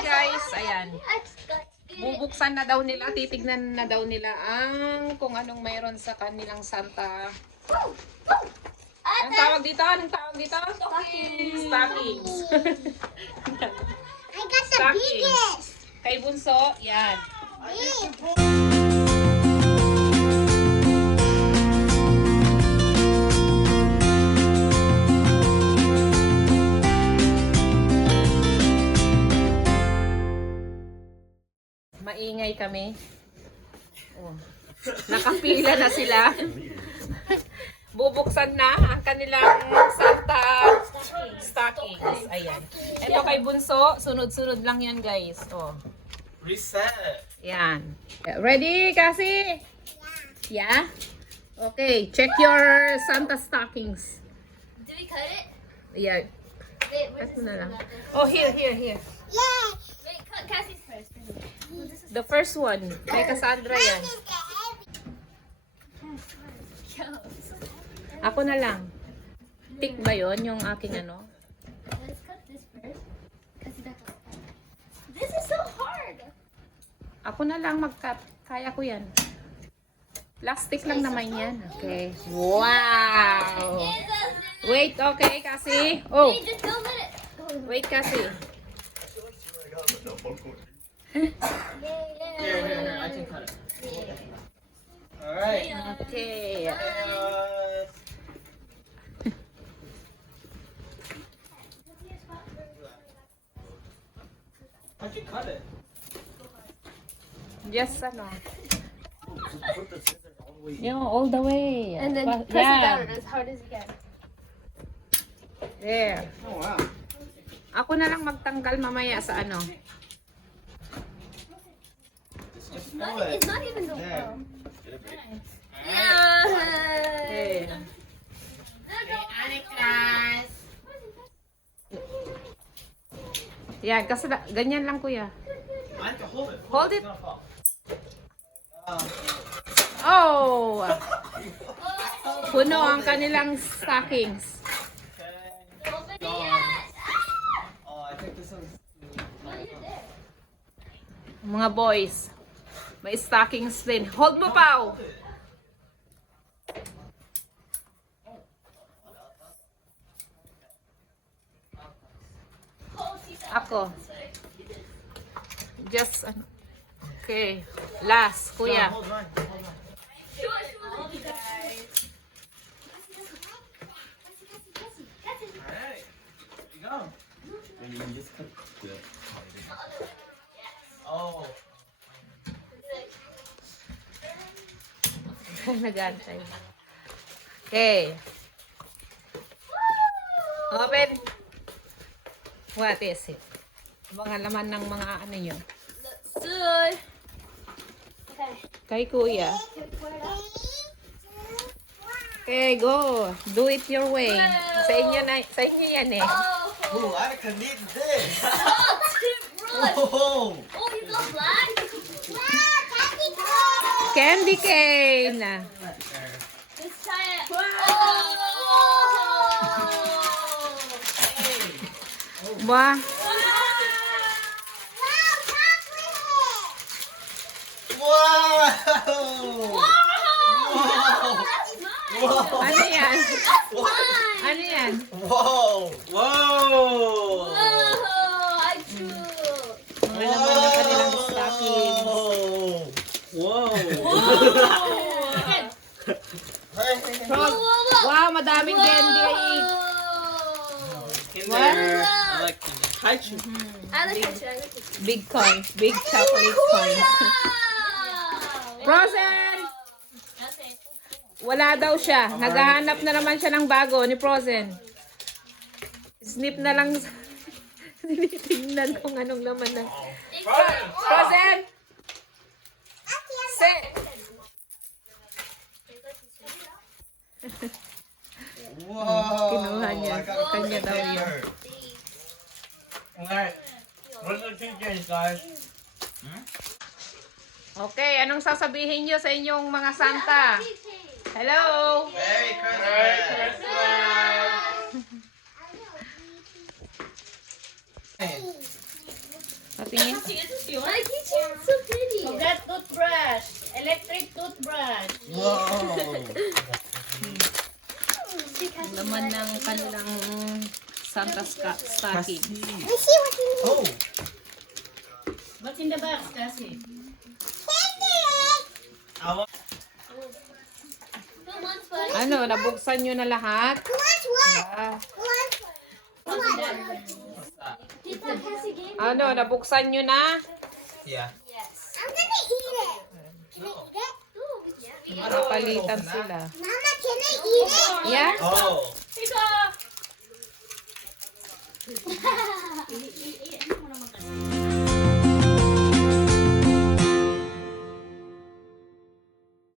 guys, ayan. Bubuksan na daw nila, titignan na daw nila ang kung anong mayroon sa kanilang Santa. Anong tawag dito? Anong tawag dito? Stockings. Stockings. I got the biggest. Kay Bunso, yan. Maingay kami. Oh. Nakapila na sila. Bubuksan na ang kanilang Santa stockings. Ayan. Ito kay Bunso, sunod-sunod lang yan guys. Oh. Reset. Yan. Ready, Kasi? Yeah. Okay, check your Santa stockings. Did we cut it? Yeah. Wait, where's Cut this mo na lang. one? Oh, here. Yeah. Wait, cut Cassie's first. The first one. Kay Cassandra yan. Ako na lang. Tick ba yon yung aking ano? Let's cut this first. This is so hard. Ako na lang mag-cut. Kaya ko yan. Plastic lang naman yan. Okay. Wow! Wait, okay, Kasi. Oh, Hey, just don't let it. wait, Kasi. Here, I can cut it. Alright. Okay. I can cut it. Just ano. Put the scissors all the way in. Yung all the way. And then Pa- press it yeah. down as hard as you can. There. Oh wow. Ako na lang magtanggal mamaya sa ano. Just Not, pull it. it's not even the There. well. Get it, babe. Okay. Yan, kasi ganyan lang kuya. I can hold it. Hold it. It's gonna fall. Oh! Puno ang kanilang stockings. Okay. Open it Gone. yet. Oh, I think this one's. Mga boys. May stockings din. Hold mo, Pao! Ako. Just, ano. Okay. Last, kuya. Hold mine. Hold mine. Alright. Here you go. And you can just cut the. Oh. Nag-antay. Okay. Open. What is it? Mga laman ng mga ano nyo. Good. Okay. Kay kuya. Okay, go. Do it your way. Sa inyo na, sa inyo yan eh. Ooh, I can need this. Brush. Oh. Oh, you got black? Candy cane. Let's try it. Ba? Wow. Wow. Ano yan? Wow. Ano yan? Whoa. Whoa. I drew. Mga laman ng kanilang stockings. Whoa. Wow, madaming candy. In What? there. I like the hydrogen. I like it. I like it. Big coins. Big chocolate coins. Frozen! Wala daw siya. Naghahanap na naman siya ng bago ni Frozen. Snip na lang. Tinitingnan kung anong laman ng... Frozen! Sit! Whoa. Kinuha niya. I got Kanya daw yun. there. Alright. What's the tickets, guys? Okay, anong sasabihin nyo sa inyong mga Santa? Hello! Merry Christmas. Tingin. My kitchen is so pretty. Forget toothbrush. Electric toothbrush. Wow. Ang laman ng kanilang Santa stocking. Oh. What's in the box, Cassie? Awa. Who wants one? Ano, nabuksan nyo na lahat? Ah, Tita Cassie gave me. ano, nabuksan nyo na? Yeah. Yes. I'm gonna eat it. Can I eat it? Ooh, yeah. Napalitan sila. Mama, can I eat it? Yeah? Oh. Tita! Ano mo naman kasi?